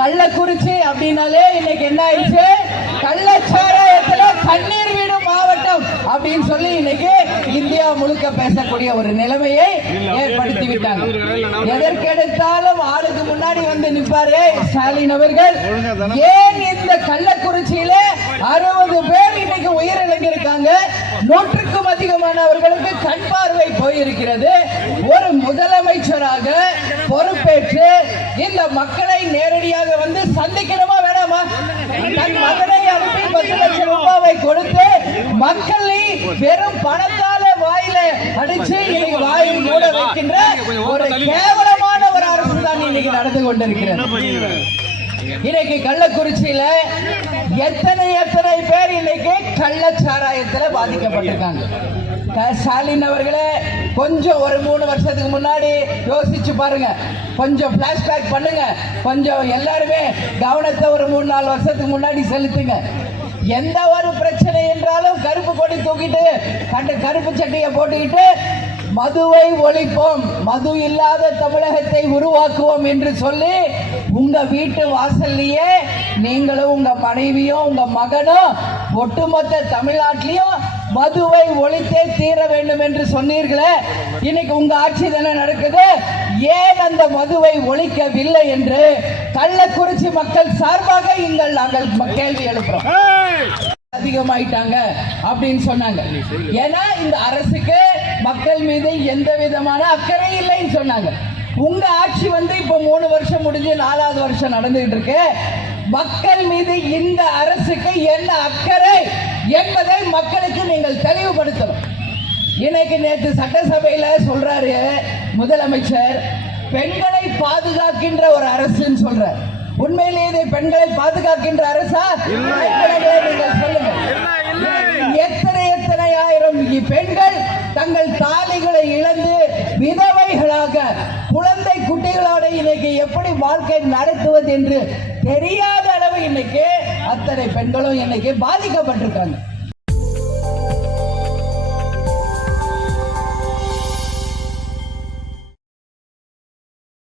கள்ளக்குறிச்சி அப்படின்னாலே இன்னைக்கு என்ன ஆயிடுச்சு, கள்ளச்சாராயத்துல கண்ணீர் வீடும் மாவட்டம் அப்படின்னு சொல்லி இன்னைக்கு இந்தியா முழுக்க பேசக்கூடிய ஒரு நிலைமையை ஏற்படுத்தி விட்டாங்க. எதற்கெடுத்தாலும் ஆளுக்கு முன்னாடி வந்து நிற்பாரு ஸ்டாலின் அவர்கள். ஏன் இந்த கள்ளக்குறிச்சியில 60 பேர் இன்னைக்கு உயிரிழந்திருக்காங்க, 100க்கும் அதிகமானவர்களுக்கு கண் பார்வை போயிருக்கிறது. ஒரு முதலமைச்சராக பொறுப்பேற்று இந்த மக்களை நேரடியாக வந்து சந்திக்கணுமா வேணாமா? தன் மகனை அனுப்பி 10 லட்சம் ரூபாவை கொடுத்து மக்களை வெறும் பணத்தால வாயில அடிச்சு இன்னைக்கு வாயில் மூட வைக்கின்ற ஒரு கேவலமான ஒரு அரசு தான் இன்னைக்கு நடந்து கொண்டிருக்கிறது. இன்னைக்கு கள்ளக்குறிச்சியில எத்தனை பேர் இன்னைக்கு கள்ளச்சாராயத்துல பாதிக்கப்பட்டிருக்காங்க. ஸ்டாலின் அவர்களே, கொஞ்சம் ஒரு 3 வருஷத்துக்கு முன்னாடி யோசிச்சு பாருங்க, கொஞ்சம் பிளாஷ்பேக் பண்ணுங்க, கொஞ்சம் எல்லாருமே கவனத்தை ஒரு 3-4 வருஷத்துக்கு முன்னாடி செலுத்துங்க. எந்த ஒரு பிரச்சனை என்றாலும் கருப்பு கொடி தூக்கிட்டு கருப்பு சட்டையை போட்டுக்கிட்டு மதுவை ஒழிப்போம், மது இல்லாத தமிழகத்தை உருவாக்குவோம் என்று சொல்லி உங்க வீட்டு வாசல்லையே நீங்களும் உங்க மனைவியும் உங்க மகனும் ஒட்டுமொத்த தமிழ்நாட்டிலையும் மதுவை ஒழித்தே தீர வேண்டும் என்று சொன்னீர்களே, இன்னைக்கு உங்க ஆட்சி தானே நடக்குது. ஏன் அந்த மதுவை ஒழிக்கவில்லை என்று கள்ளக்குறிச்சி மக்கள் சார்பாக நாங்கள் கேள்வி எழுப்புறோம். அதிகமாயிட்டாங்க அப்படின்னு சொன்னாங்க. ஏன்னா இந்த அரசுக்கு மக்கள் மீது எந்த விதமான அக்கறை இல்லைன்னு சொன்னாங்க. உங்க ஆட்சி வந்து இப்ப 3 வருஷம் முடிஞ்சு 4வது வருஷம் நடந்துகிட்டு இருக்கு. மக்கள் மீது இந்த அரசுக்கு என்ன அக்கறை என்பதை மக்களுக்கு நீங்கள் தெளிவுபடுத்தணும். இன்னைக்கு நேற்று சட்டசபையில சொல்றாரு முதலமைச்சர், பெண்களை பாதுகாக்கின்ற ஒரு அரசுன்னு சொல்றார். உண்மையிலேயே இதை பெண்களை பாதுகாக்கின்ற அரசா? நீங்கள் சொல்லுங்க. எத்தனை ஆயிரம் பெண்கள் தங்கள் தாலிகளை இழந்து விதவைகளாக குழந்தை குட்டிகளோட இன்னைக்கு எப்படி வாழ்க்கை நடத்துவது என்று தெரியாத அளவு இன்னைக்கு அத்தனை பெண்களும் இன்னைக்கு பாதிக்கப்பட்டிருக்காங்க.